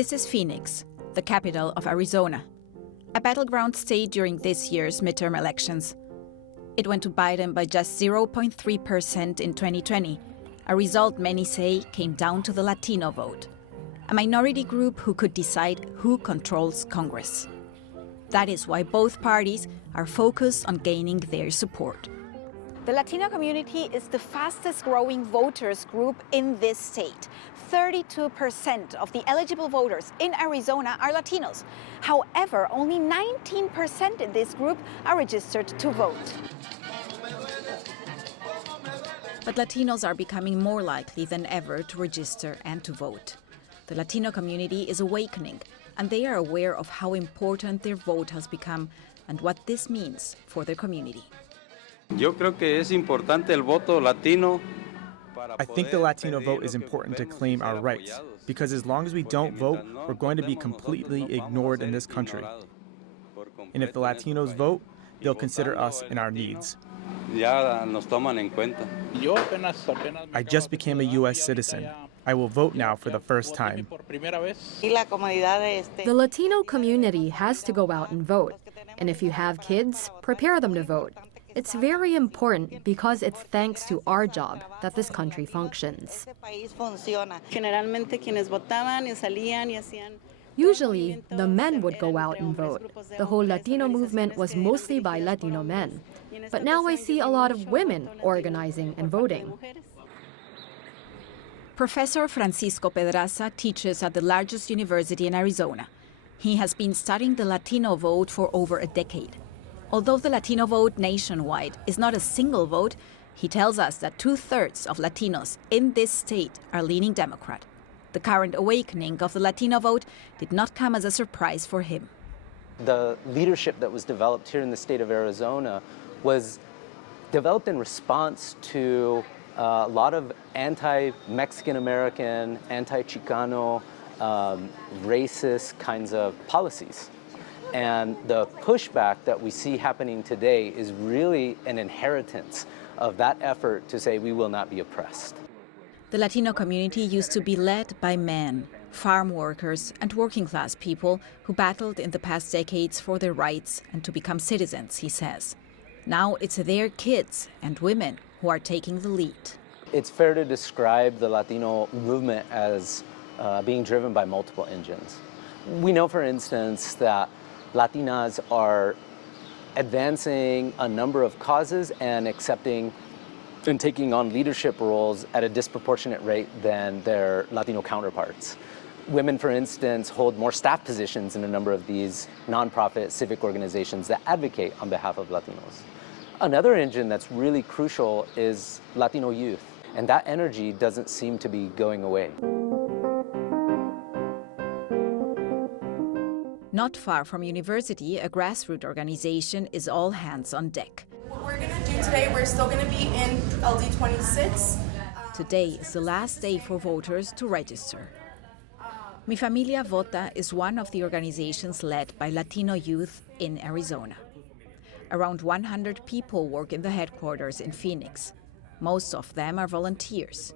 This is Phoenix, the capital of Arizona, a battleground state during this year's midterm elections. It went to Biden by just 0.3% in 2020, a result many say came down to the Latino vote, a minority group who could decide who controls Congress. That is why both parties are focused on gaining their support. The Latino community is the fastest growing voters group in this state. 32% of the eligible voters in Arizona are Latinos. However, only 19% in this group are registered to vote. But Latinos are becoming more likely than ever to register and to vote. The Latino community is awakening, and they are aware of how important their vote has become and what this means for their community. Yo creo que es importante el voto latino. I think the Latino vote is important to claim our rights, because as long as we don't vote, we're going to be completely ignored in this country. And if the Latinos vote, they'll consider us and our needs. Ya nos toman en cuenta. I just became a U.S. citizen. I will vote now for the first time. The Latino community has to go out and vote. And if you have kids, prepare them to vote. It's very important because it's thanks to our job that this country functions. Usually, the men would go out and vote. The whole Latino movement was mostly by Latino men. But now I see a lot of women organizing and voting. Professor Francisco Pedraza teaches at the largest university in Arizona. He has been studying the Latino vote for over a decade. Although the Latino vote nationwide is not a single vote, he tells us that 2/3 of Latinos in this state are leaning Democrat. The current awakening of the Latino vote did not come as a surprise for him. The leadership that was developed here in the state of Arizona was developed in response to a lot of anti-Mexican American, anti-Chicano, racist kinds of policies. And the pushback that we see happening today is really an inheritance of that effort to say we will not be oppressed. The Latino community used to be led by men, farm workers, and working class people who battled in the past decades for their rights and to become citizens, he says. Now it's their kids and women who are taking the lead. It's fair to describe the Latino movement as being driven by multiple engines. We know, for instance, that Latinas are advancing a number of causes and accepting and taking on leadership roles at a disproportionate rate than their Latino counterparts. Women, for instance, hold more staff positions in a number of these nonprofit civic organizations that advocate on behalf of Latinos. Another engine that's really crucial is Latino youth, and that energy doesn't seem to be going away. Not far from university, a grassroots organization is all hands on deck. What we're going to do today, we're still going to be in LD 26. Today is the last day for voters to register. Mi Familia Vota is one of the organizations led by Latino youth in Arizona. Around 100 people work in the headquarters in Phoenix. Most of them are volunteers.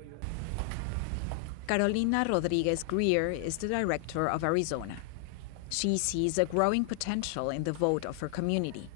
Carolina Greer is the director of Arizona. She sees a growing potential in the vote of her community.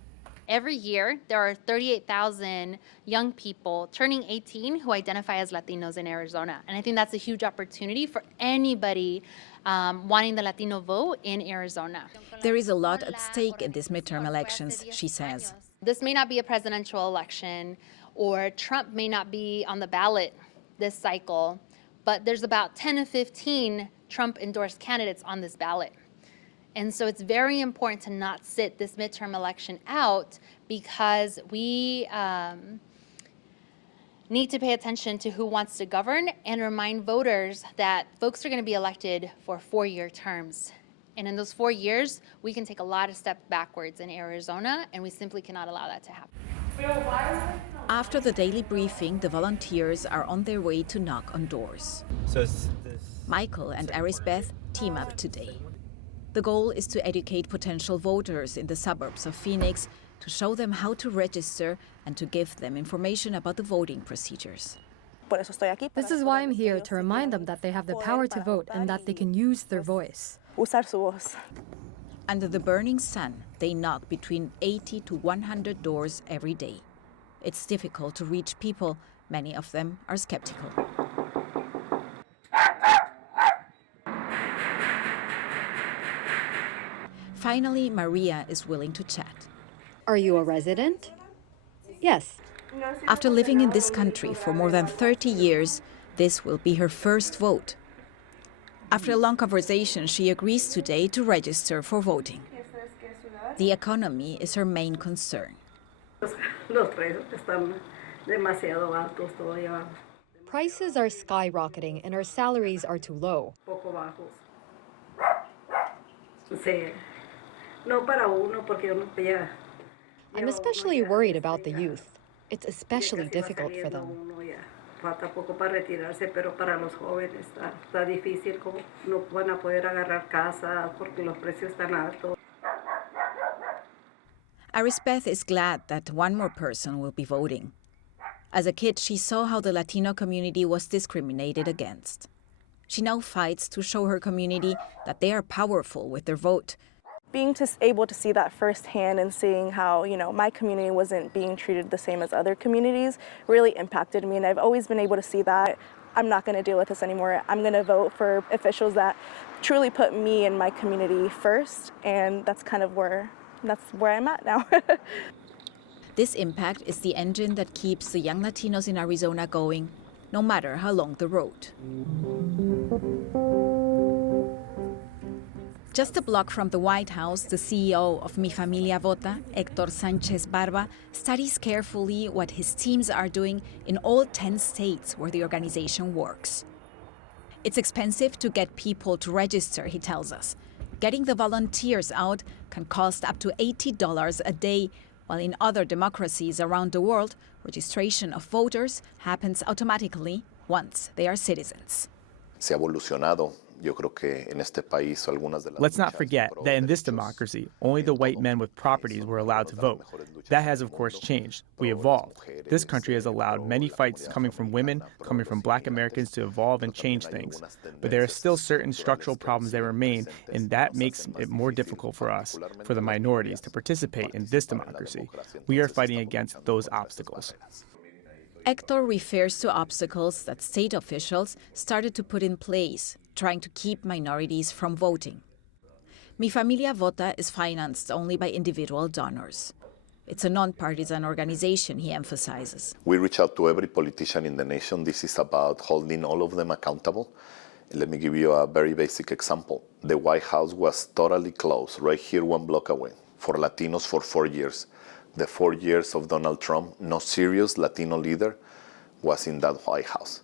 Every year, there are 38,000 young people turning 18 who identify as Latinos in Arizona. And I think that's a huge opportunity for anybody wanting the Latino vote in Arizona. There is a lot at stake in these midterm elections, she says. This may not be a presidential election, or Trump may not be on the ballot this cycle, but there's about 10 to 15 Trump-endorsed candidates on this ballot. And so it's very important to not sit this midterm election out, because we need to pay attention to who wants to govern and remind voters that folks are going to be elected for 4-year terms. And in those 4 years, we can take a lot of steps backwards in Arizona, and we simply cannot allow that to happen. After the daily briefing, the volunteers are on their way to knock on doors. Michael and Arisbeth team up today. The goal is to educate potential voters in the suburbs of Phoenix, to show them how to register and to give them information about the voting procedures. por eso estoy aquí. This is why I'm here, to remind them that they have the power to vote and that they can use their voice. Usar su voz. Under the burning sun, they knock between 80 to 100 doors every day. It's difficult to reach people. Many of them are skeptical. Finally, Maria is willing to chat. Are you a resident? Yes. After living in this country for more than 30 years, this will be her first vote. After a long conversation, she agrees today to register for voting. The economy is her main concern. Prices are skyrocketing and our salaries are too low. I'm especially worried about the youth. It's especially difficult for them. Falta poco para retirarse, pero para los jóvenes está difícil, como no van a poder agarrar casa porque los precios están altos. Arisbeth is glad that one more person will be voting. As a kid, she saw how the Latino community was discriminated against. She now fights to show her community that they are powerful with their vote. Being able to see that firsthand and seeing how, my community wasn't being treated the same as other communities really impacted me. And I've always been able to see that I'm not going to deal with this anymore. I'm going to vote for officials that truly put me and my community first. And that's where I'm at now. This impact is the engine that keeps the young Latinos in Arizona going, no matter how long the road. Just a block from the White House, the CEO of Mi Familia Vota, Héctor Sánchez Barba, studies carefully what his teams are doing in all 10 states where the organization works. It's expensive to get people to register, he tells us. Getting the volunteers out can cost up to $80 a day, while in other democracies around the world, registration of voters happens automatically once they are citizens. Se ha evolucionado. Let's not forget that in this democracy, only the white men with properties were allowed to vote. That has, of course, changed. We evolved. This country has allowed many fights coming from women, coming from Black Americans to evolve and change things. But there are still certain structural problems that remain, and that makes it more difficult for us, for the minorities, to participate in this democracy. We are fighting against those obstacles. Héctor refers to obstacles that state officials started to put in place, trying to keep minorities from voting. Mi Familia Vota is financed only by individual donors. It's a nonpartisan organization, he emphasizes. We reach out to every politician in the nation. This is about holding all of them accountable. Let me give you a very basic example. The White House was totally closed, right here, one block away, for Latinos for 4 years. The 4 years of Donald Trump, no serious Latino leader was in that White House.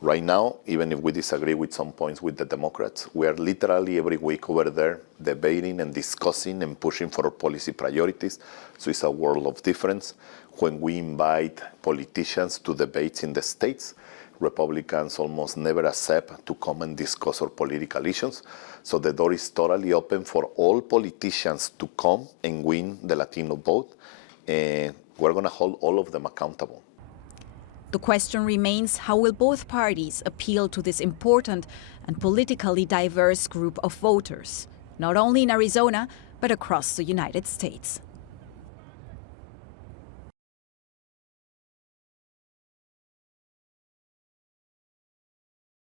Right now, even if we disagree with some points with the Democrats, we are literally every week over there debating and discussing and pushing for our policy priorities. So it's a world of difference. When we invite politicians to debates in the states, Republicans almost never accept to come and discuss our political issues. So the door is totally open for all politicians to come and win the Latino vote. And we're going to hold all of them accountable. The question remains, how will both parties appeal to this important and politically diverse group of voters, not only in Arizona, but across the United States?